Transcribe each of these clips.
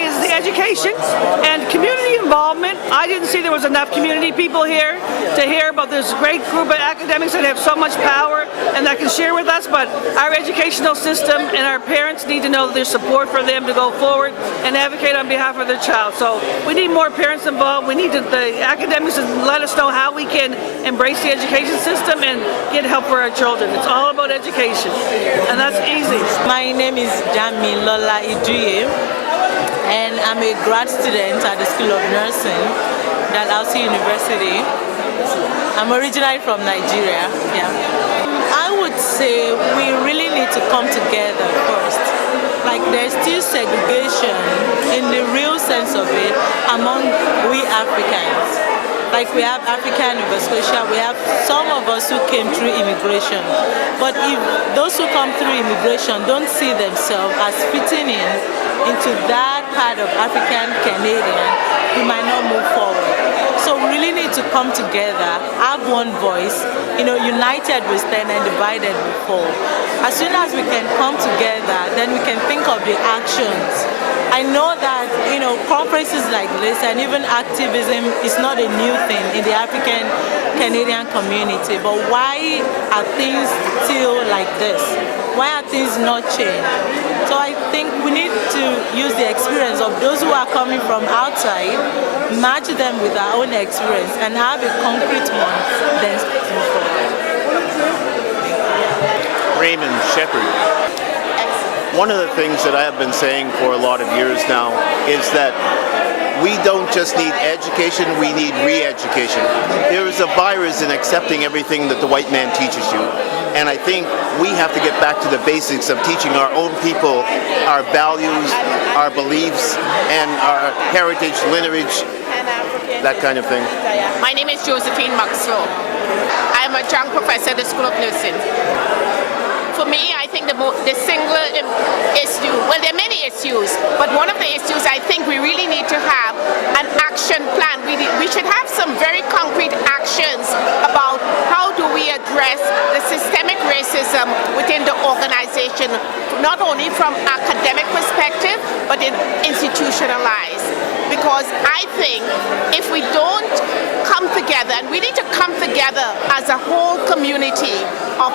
say is the education and community involvement. I didn't see there was enough community people here to hear about this great group of academics that have so much power and that can share with us, but our educational system and our parents need to know that there's support for them to go forward and advocate on behalf of their child. So we need more parents involved. We need the academics to let us know how we can embrace the education system and get help for our children. It's all about education, and that's easy. My name is Lola Iduye, and I'm a grad student at the School of Nursing at Dalhousie University. I'm originally from Nigeria. I would say we really need to come together first. Like, there's still segregation in the real sense of it among we Africans. Like, we have African Nova Scotia, we have some of us who came through immigration. But if those who come through immigration don't see themselves as fitting into that part of African Canadian, we might not move forward. So we really need to come together, have one voice. United we stand and divided we fall. As soon as we can come together, then we can think of the actions. I know that, conferences like this and even activism is not a new thing in the African Canadian community, but why are things still like this? Why are things not changed? So I think we need to use the experience of those who are coming from outside, match them with our own experience, and have a concrete one, then move forward. Raymond Shepherd. One of the things that I have been saying for a lot of years now is that we don't just need education, we need re-education. There is a virus in accepting everything that the white man teaches you. And I think we have to get back to the basics of teaching our own people our values, our beliefs, and our heritage, lineage, that kind of thing. My name is Josephine Maxwell. I am a adjunct professor at the School of Nursing. For me, I think the singular issue, well, there are many issues, but one of the issues I think we really need to have an action plan. We should have some very concrete actions about how do we address the systemic racism within the organization, not only from academic perspective, but institutionalized. Because I think if we don't come together, and we need to come together as a whole community of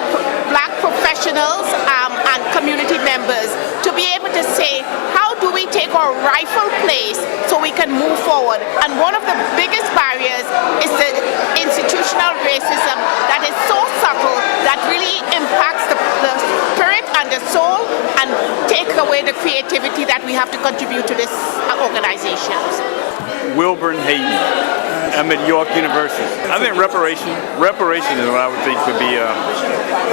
black professionals and community members to be able to say, how do we take our rightful place so we can move forward? And one of the biggest barriers is the institutional racism that is so subtle that really impacts the spirit and the soul and take away the creativity that we have to contribute to this organization. Wilburn Hayden. I'm at York University. I think reparation is what I would think would be,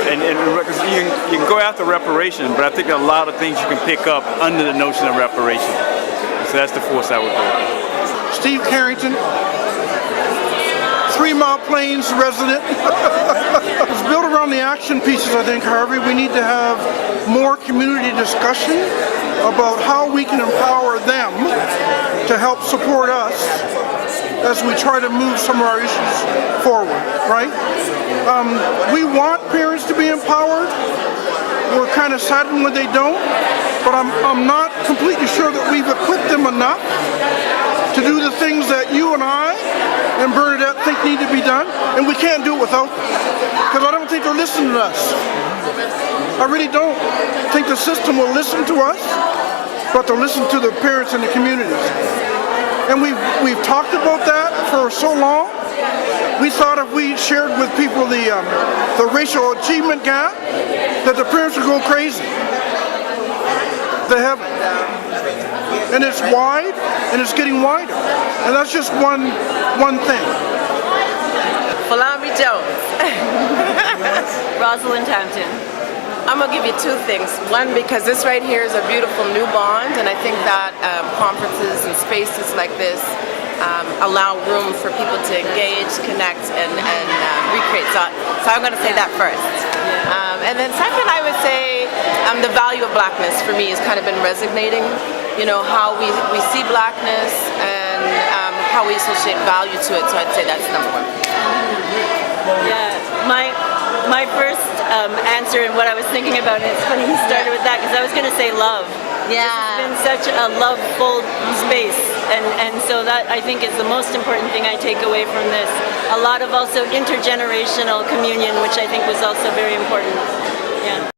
and you can go after reparation, but I think a lot of things you can pick up under the notion of reparation. So that's the force I would go with. Steve Carrington, 3 Mile Plains resident. It's built around the action pieces, I think, Harvey. We need to have more community discussion about how we can empower them to help support us as we try to move some of our issues forward, right? We want parents to be empowered. We're kind of saddened when they don't, but I'm not completely sure that we've equipped them enough to do the things that you and I and Bernadette think need to be done, and we can't do it without them, because I don't think they're listening to us. I really don't think the system will listen to us, but they'll listen to the parents and the communities. And we've talked about that for so long. We thought if we shared with people the racial achievement gap, that the parents would go crazy. They haven't. And it's wide, and it's getting wider. And that's just one thing. Falami Jones. Rosalind Hampton. I'm going to give you 2 things. One, because this right here is a beautiful new bond, and I think that conferences and spaces like this allow room for people to engage, connect, and recreate. So I'm going to say that first. And then second, I would say the value of blackness for me has kind of been resonating. How we see blackness and how we associate value to it. So I'd say that's number 1. Yeah, my first answer and what I was thinking about, and it's funny you started with that, because I was going to say love. Yeah. This has been such a loveful space, and so that I think is the most important thing I take away from this. A lot of also intergenerational communion, which I think was also very important. Yeah.